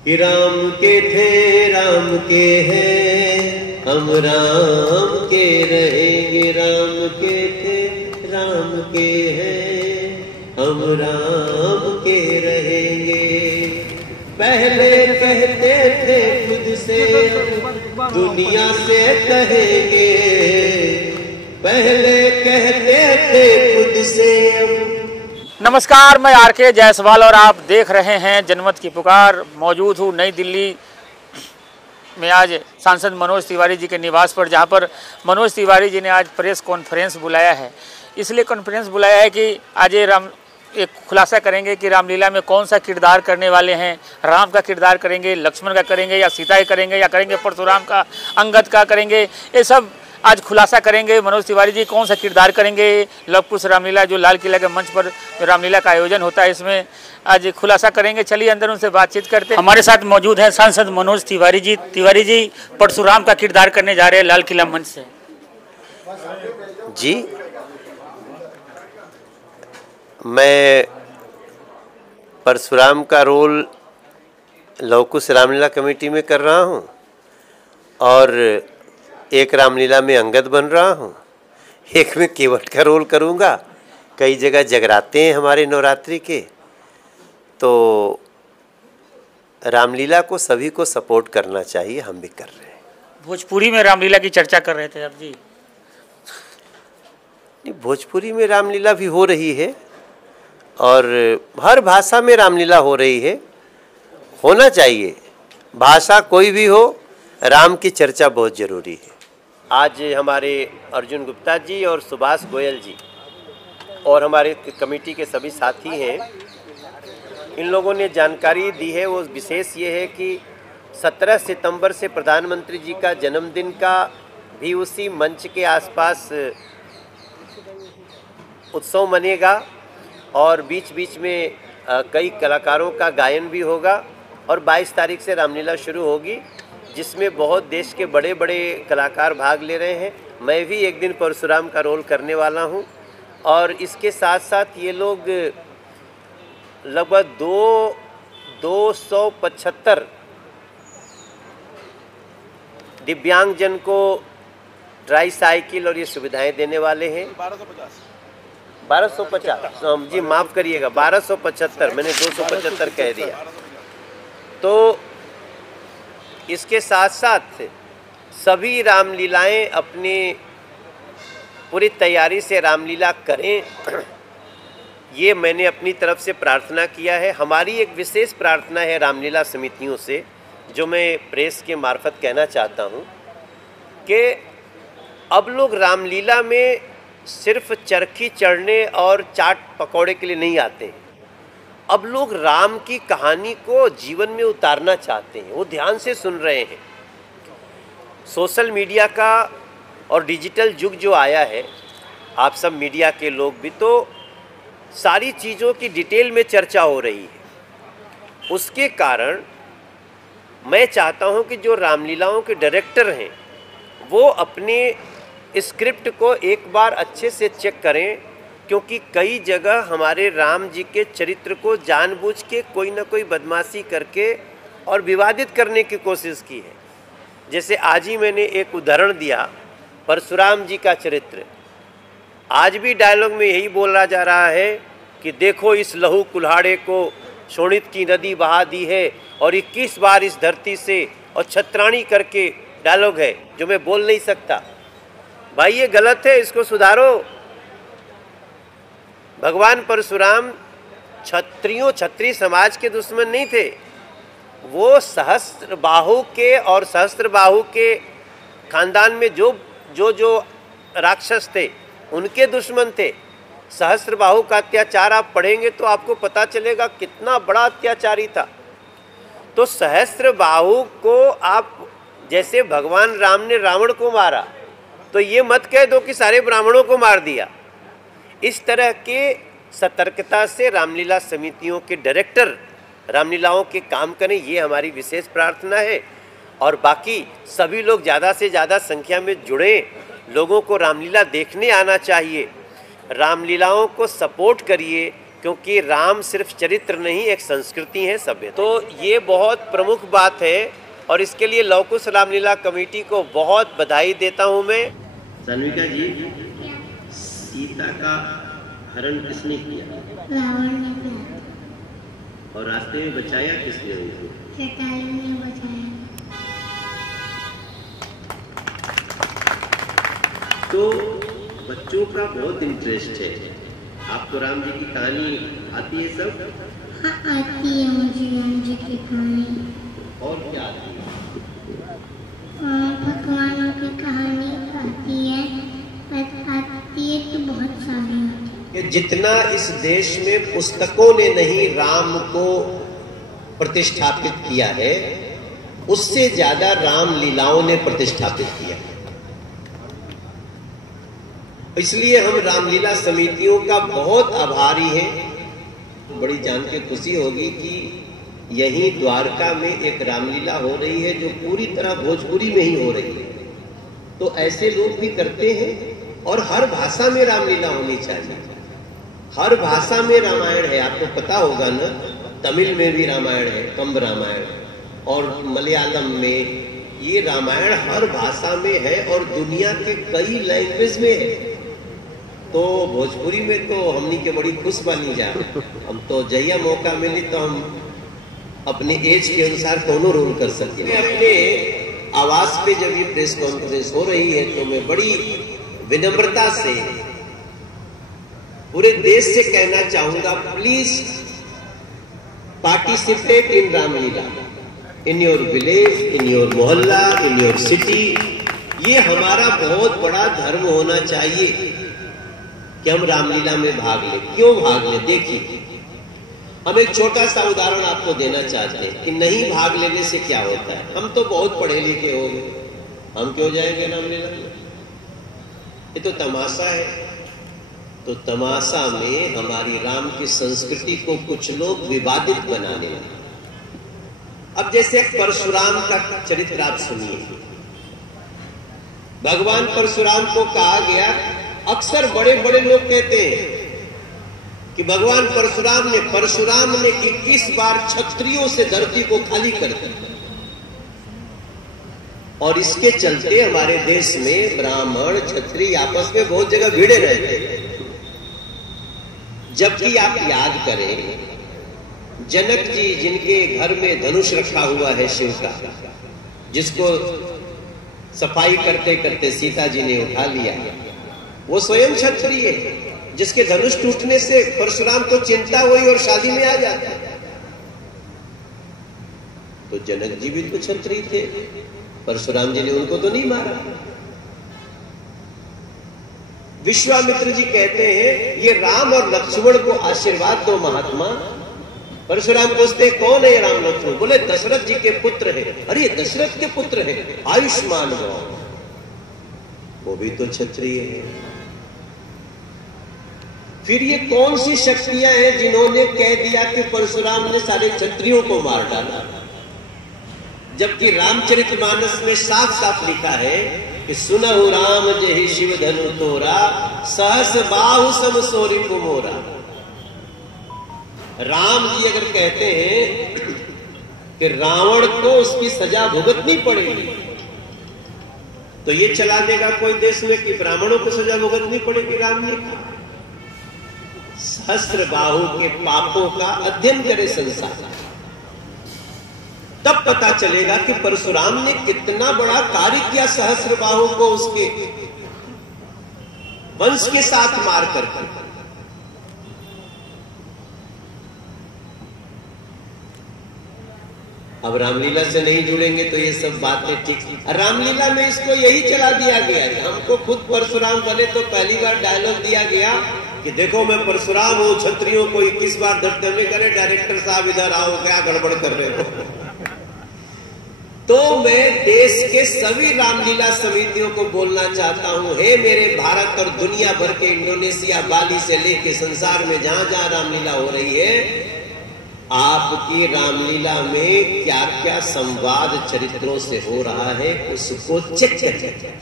कि राम के थे राम के हैं, हम राम के रहेंगे। राम के थे राम के हैं, हम राम के रहेंगे। पहले कहते थे खुद से, दुनिया से कहेंगे। पहले कहते थे खुद से। नमस्कार, मैं आर.के. जायसवाल और आप देख रहे हैं जनमत की पुकार। मौजूद हूँ नई दिल्ली में आज सांसद मनोज तिवारी जी के निवास पर, जहाँ पर मनोज तिवारी जी ने आज प्रेस कॉन्फ्रेंस बुलाया है। इसलिए कॉन्फ्रेंस बुलाया है कि आज एक खुलासा करेंगे कि रामलीला में कौन सा किरदार करने वाले हैं। राम का किरदार करेंगे, लक्ष्मण का करेंगे, या सीता का करेंगे, या करेंगे परशुराम का, अंगद का करेंगे। ये सब आज खुलासा करेंगे। मनोज तिवारी जी कौन सा किरदार करेंगे। लव कुश रामलीला जो लाल किला के मंच पर रामलीला का आयोजन होता है, इसमें आज खुलासा करेंगे। चलिए अंदर उनसे बातचीत करते हैं। हमारे साथ मौजूद हैं सांसद मनोज तिवारी जी। तिवारी जी परशुराम का किरदार करने जा रहे हैं लाल किला मंच से। जी, मैं परशुराम का रोल लव कुश रामलीला कमेटी में कर रहा हूँ और एक रामलीला में अंगद बन रहा हूँ, एक में केवट का रोल करूँगा। कई जगह जगराते हैं हमारे नवरात्रि के, तो रामलीला को सभी को सपोर्ट करना चाहिए, हम भी कर रहे हैं। भोजपुरी में रामलीला की चर्चा कर रहे थे आप जी। नहीं, भोजपुरी में रामलीला भी हो रही है और हर भाषा में रामलीला हो रही है। होना चाहिए, भाषा कोई भी हो, राम की चर्चा बहुत ज़रूरी है। आज हमारे अर्जुन गुप्ता जी और सुभाष गोयल जी और हमारे कमेटी के सभी साथी हैं, इन लोगों ने जानकारी दी है। वो विशेष ये है कि 17 सितंबर से प्रधानमंत्री जी का जन्मदिन का भी उसी मंच के आसपास उत्सव मनेगा और बीच बीच में कई कलाकारों का गायन भी होगा। और 22 तारीख से रामलीला शुरू होगी, जिसमें बहुत देश के बड़े बड़े कलाकार भाग ले रहे हैं। मैं भी एक दिन परशुराम का रोल करने वाला हूं। और इसके साथ साथ ये लोग लगभग 275 दिव्यांगजन को ट्राई साइकिल और ये सुविधाएं देने वाले हैं। 1250 जी, माफ़ करिएगा, 1275, मैंने 275 कह दिया। तो इसके साथ साथ सभी रामलीलाएं अपनी पूरी तैयारी से रामलीला करें, ये मैंने अपनी तरफ से प्रार्थना किया है। हमारी एक विशेष प्रार्थना है रामलीला समितियों से, जो मैं प्रेस के मार्फत कहना चाहता हूँ कि अब लोग रामलीला में सिर्फ चरखी चढ़ने और चाट पकौड़े के लिए नहीं आते हैं। अब लोग राम की कहानी को जीवन में उतारना चाहते हैं, वो ध्यान से सुन रहे हैं। सोशल मीडिया का और डिजिटल युग जो आया है, आप सब मीडिया के लोग भी, तो सारी चीज़ों की डिटेल में चर्चा हो रही है। उसके कारण मैं चाहता हूं कि जो रामलीलाओं के डायरेक्टर हैं वो अपने स्क्रिप्ट को एक बार अच्छे से चेक करें, क्योंकि कई जगह हमारे राम जी के चरित्र को जानबूझ के कोई ना कोई बदमाशी करके और विवादित करने की कोशिश की है। जैसे आज ही मैंने एक उदाहरण दिया, परशुराम जी का चरित्र। आज भी डायलॉग में यही बोला जा रहा है कि देखो इस लहू कुल्हाड़े को शोणित की नदी बहा दी है, और 21 बार इस धरती से, और छत्राणी करके डायलॉग है जो मैं बोल नहीं सकता। भाई ये गलत है, इसको सुधारो। भगवान परशुराम क्षत्रिय समाज के दुश्मन नहीं थे, वो सहस्त्रबाहु के और सहस्त्रबाहु के खानदान में जो राक्षस थे उनके दुश्मन थे। सहस्त्रबाहु का अत्याचार आप पढ़ेंगे तो आपको पता चलेगा कितना बड़ा अत्याचारी था। तो सहस्त्रबाहु को आप, जैसे भगवान राम ने रावण को मारा, तो ये मत कह दो कि सारे ब्राह्मणों को मार दिया। इस तरह के सतर्कता से रामलीला समितियों के डायरेक्टर रामलीलाओं के काम करें, ये हमारी विशेष प्रार्थना है। और बाकी सभी लोग ज़्यादा से ज़्यादा संख्या में जुड़ें, लोगों को रामलीला देखने आना चाहिए, रामलीलाओं को सपोर्ट करिए, क्योंकि राम सिर्फ चरित्र नहीं, एक संस्कृति है, सभ्यता। तो ये बहुत प्रमुख बात है और इसके लिए लव कुश रामलीला कमेटी को बहुत बधाई देता हूँ मैं। सान्विका जी, सीता का हरण किसने किया? रावण ने किया। और रास्ते में बचाया किसने उनको? जटायु ने बचाया। तो बच्चों का बहुत इंटरेस्ट है। आपको राम जी की कहानी आती है सब? हाँ, आती है मुझे राम जी की कहानी। और क्या आती है? भगवानों की कहानी आती है, आती है तो बहुत सारी आती है। जितना इस देश में पुस्तकों ने नहीं राम को प्रतिष्ठापित किया है, उससे ज्यादा राम लीलाओं ने प्रतिष्ठापित किया है। इसलिए हम रामलीला समितियों का बहुत आभारी हैं। बड़ी जान के खुशी होगी कि यहीं द्वारका में एक रामलीला हो रही है जो पूरी तरह भोजपुरी में ही हो रही है। तो ऐसे लोग भी करते हैं और हर भाषा में रामलीला होनी चाहिए। हर भाषा में रामायण है, आपको पता होगा ना। तमिल में भी रामायण है, कंब रामायण, और मलयालम में ये रामायण हर भाषा में है और दुनिया के कई लैंग्वेज में है। तो भोजपुरी में तो हमनी के बड़ी खुश बनी जा। हम तो जहिया मौका मिली तो हम अपने एज के अनुसार दोनों रोल कर सके। मैं अपने आवास पे जब ये प्रेस कॉन्फ्रेंस हो रही है तो मैं बड़ी विनम्रता से पूरे देश से कहना चाहूंगा, please participate in Ramlila, in your village, in your मोहल्ला, इन योर सिटी। ये हमारा बहुत बड़ा धर्म होना चाहिए कि हम रामलीला में भाग लें। क्यों भाग लें? देखिए, हम एक छोटा सा उदाहरण आपको देना चाहते हैं कि नहीं भाग लेने से क्या होता है। हम तो बहुत पढ़े लिखे हो गए, हम क्यों जाएंगे रामलीला में? ये तो तमाशा है। तो तमाशा में हमारी राम की संस्कृति को कुछ लोग विवादित बनाने लगे। अब जैसे परशुराम का चरित्र आप सुनिए। भगवान परशुराम को कहा गया, अक्सर बड़े बड़े लोग कहते हैं कि भगवान परशुराम ने 21 बार क्षत्रियों से धरती को खाली कर दिया। और इसके चलते हमारे देश में ब्राह्मण क्षत्रिय आपस में बहुत जगह भिड़े रहते हैं। जबकि आप याद करें, जनक जी जिनके घर में धनुष रखा हुआ है शिव का, जिसको सफाई करते करते सीता जी ने उठा लिया, वो स्वयं क्षत्रिय है। जिसके धनुष टूटने से परशुराम को चिंता हुई और शादी में आ जाता। तो जनक जी भी तो क्षत्रिय थे, परशुराम जी ने उनको तो नहीं मारा। विश्वामित्र जी कहते हैं, ये राम और लक्ष्मण को आशीर्वाद दो महात्मा। परशुराम पूछते, कौन है राम लक्ष्मण? बोले दशरथ जी के पुत्र है। अरे दशरथ के पुत्र है, आयुष्मान वो भी तो क्षत्रिय है। फिर ये कौन सी शक्तियां हैं जिन्होंने कह दिया कि परशुराम ने सारे क्षत्रियों को मार डाला? जबकि रामचरितमानस में साफ साफ लिखा है कि सुनहु राम जहि शिव धनु तोरा, सहस बाहु सम सोरि कुमोरा। राम जी अगर कहते हैं कि रावण को उसकी सजा भुगतनी पड़ेगी, तो ये चला देगा कोई देश में कि ब्राह्मणों को सजा भुगतनी पड़ेगी। राम ने कहा, सहस्त्र बाहु के पापों का अध्ययन करे संसार, तब पता चलेगा कि परशुराम ने कितना बड़ा कार्य किया। सहस्त्र बाहु को उसके वंश के साथ मार करके। अब रामलीला से नहीं जुड़ेंगे तो ये सब बातें ठीक। रामलीला में इसको यही चला दिया गया है। हमको खुद परशुराम बने तो पहली बार डायलॉग दिया गया कि देखो मैं परशुराम हूं, क्षत्रियों को 21 बार दर्द करे, डायरेक्टर साहब इधर आओ, क्या गड़बड़ कर रहे हो। तो मैं देश के सभी रामलीला समितियों को बोलना चाहता हूं, हे मेरे भारत और दुनिया भर के, इंडोनेशिया, बाली से लेके संसार में जहां जहां रामलीला हो रही है, आपकी रामलीला में क्या क्या संवाद चरित्रों से हो रहा है उसको चेक करें।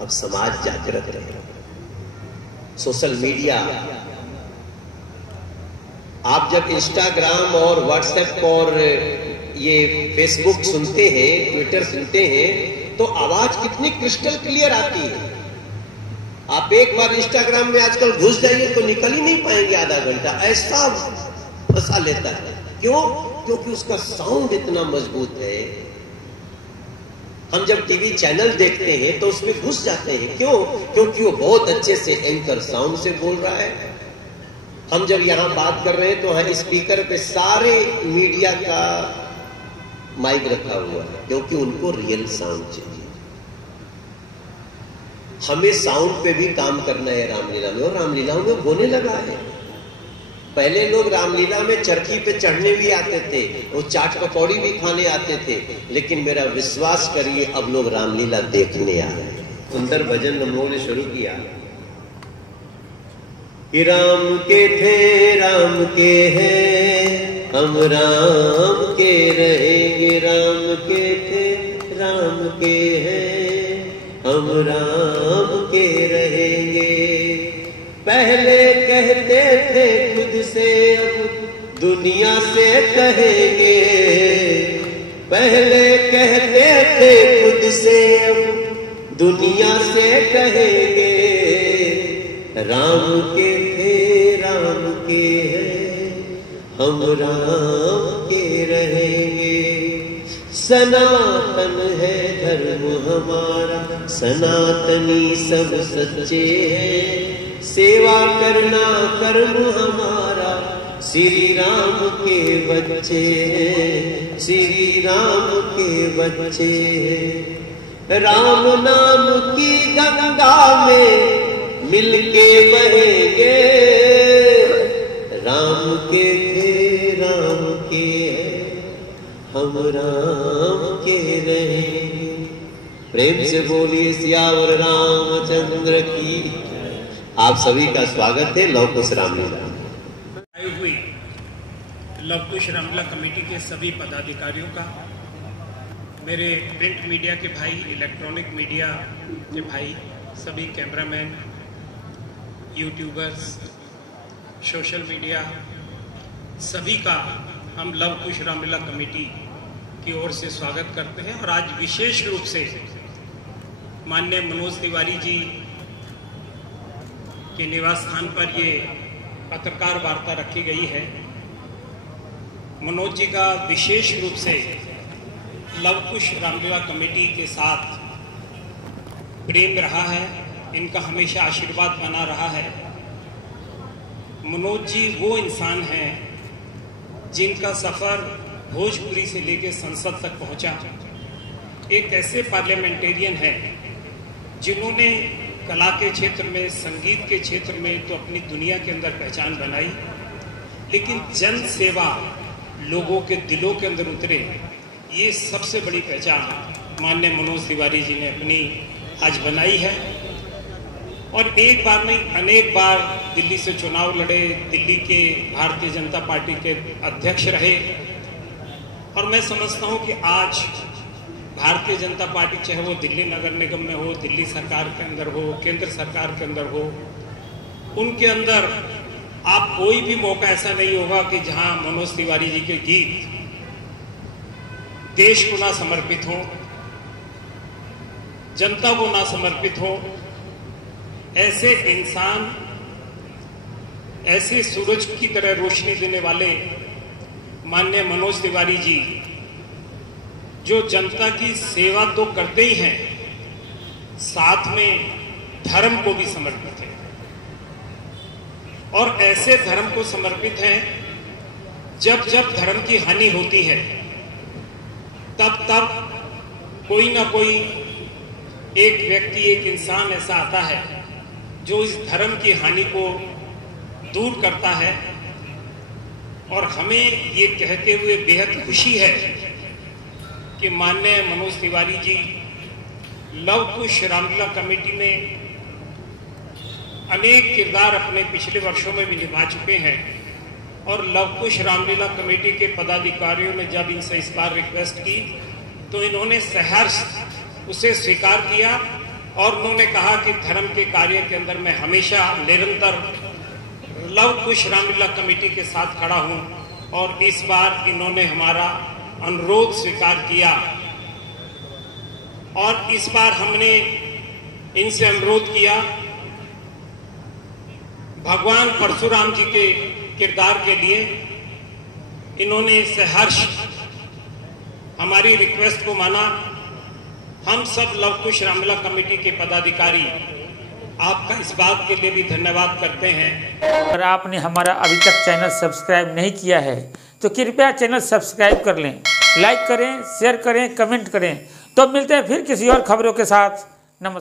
अब समाज जागृत रहे। सोशल मीडिया आप जब इंस्टाग्राम और व्हाट्सएप और ये फेसबुक सुनते हैं, ट्विटर सुनते हैं, तो आवाज कितनी क्रिस्टल क्लियर आती है। आप एक बार इंस्टाग्राम में आजकल घुस जाइए तो निकल ही नहीं पाएंगे आधा घंटा, ऐसा फंसा लेता है। क्यों? क्योंकि उसका साउंड इतना मजबूत है। हम जब टीवी चैनल देखते हैं तो उसमें घुस जाते हैं। क्यों? क्योंकि वो बहुत अच्छे से एंकर साउंड से बोल रहा है। हम जब यहां बात कर रहे हैं तो वहां स्पीकर पे सारे मीडिया का माइक रखा हुआ है, क्योंकि उनको रियल साउंड चाहिए। हमें साउंड पे भी काम करना है रामलीला में, और रामलीलाओं में होने लगा है। पहले लोग रामलीला में चरखी पे चढ़ने भी आते थे, वो चाट पकौड़ी भी खाने आते थे, लेकिन मेरा विश्वास करिए अब लोग रामलीला देखने आ रहे हैं। सुंदर भजन हम लोगों ने शुरू किया कि राम के थे राम के हैं, हम राम के रहेंगे। राम के थे राम के हैं, हम राम के रहेंगे। पहले कहते थे खुद से, अब दुनिया से कहेंगे। पहले कहते थे खुद से, अब दुनिया से कहेंगे। राम के थे राम के हैं, हम राम के रहेंगे। सनातन है धर्म हमारा, सनातनी सब सच्चे हैं। सेवा करना कर्म हमारा, श्री राम के बच्चे हैं, श्री राम के बच्चे हैं। राम नाम की गंगा में मिलके बहेंगे। राम के थे राम के हैं, हम राम के रहेंगे। प्रेम से बोलिए सियावर रामचंद्र की। आप सभी का स्वागत है लव कुश रामलीला। आई हुई लव कुश रामलीला कमेटी के सभी पदाधिकारियों का, मेरे प्रिंट मीडिया के भाई, इलेक्ट्रॉनिक मीडिया के भाई, सभी कैमरामैन, यूट्यूबर्स, सोशल मीडिया, सभी का हम लव कुश रामलीला कमेटी की ओर से स्वागत करते हैं। और आज विशेष रूप से माननीय मनोज तिवारी जी के निवास स्थान पर ये पत्रकार वार्ता रखी गई है। मनोज जी का विशेष रूप से लव कुश रामलीला कमेटी के साथ प्रेम रहा है, इनका हमेशा आशीर्वाद बना रहा है। मनोज जी वो इंसान हैं जिनका सफर भोजपुरी से लेकर संसद तक पहुंचा। एक ऐसे पार्लियामेंटेरियन है जिन्होंने कला के क्षेत्र में, संगीत के क्षेत्र में तो अपनी दुनिया के अंदर पहचान बनाई, लेकिन जन सेवा, लोगों के दिलों के अंदर उतरे, ये सबसे बड़ी पहचान माननीय मनोज तिवारी जी ने अपनी आज बनाई है। और एक बार नहीं, अनेक बार दिल्ली से चुनाव लड़े, दिल्ली के भारतीय जनता पार्टी के अध्यक्ष रहे। और मैं समझता हूं कि आज भारतीय जनता पार्टी, चाहे वो दिल्ली नगर निगम में हो, दिल्ली सरकार के अंदर हो, केंद्र सरकार के अंदर हो, उनके अंदर आप कोई भी मौका ऐसा नहीं होगा कि जहां मनोज तिवारी जी के गीत देश को ना समर्पित हो, जनता को ना समर्पित हो। ऐसे इंसान, ऐसे सूरज की तरह रोशनी देने वाले माननीय मनोज तिवारी जी, जो जनता की सेवा तो करते ही हैं, साथ में धर्म को भी समर्पित है। और ऐसे धर्म को समर्पित हैं, जब जब धर्म की हानि होती है तब तब कोई ना कोई एक व्यक्ति, एक इंसान ऐसा आता है जो इस धर्म की हानि को दूर करता है। और हमें ये कहते हुए बेहद खुशी है कि माननीय मनोज तिवारी जी लव कुश रामलीला कमेटी में अनेक किरदार अपने पिछले वर्षों में भी निभा चुके हैं। और लव कुश रामलीला कमेटी के पदाधिकारियों ने जब इनसे इस बार रिक्वेस्ट की तो इन्होंने सहर्ष उसे स्वीकार किया और उन्होंने कहा कि धर्म के कार्य के अंदर मैं हमेशा निरंतर लव कुश रामलीला कमेटी के साथ खड़ा हूं और इस बार इन्होंने हमारा अनुरोध स्वीकार किया और इस बार हमने इनसे अनुरोध किया, भगवान परशुराम जी के किरदार के लिए इन्होंने सहर्ष हमारी रिक्वेस्ट को माना। हम सब लव कुश रामलीला कमेटी के पदाधिकारी आपका इस बात के लिए भी धन्यवाद करते हैं। अगर आपने हमारा अभी तक चैनल सब्सक्राइब नहीं किया है तो कृपया चैनल सब्सक्राइब कर लें, लाइक करें, शेयर करें, कमेंट करें। तो मिलते हैं फिर किसी और खबरों के साथ।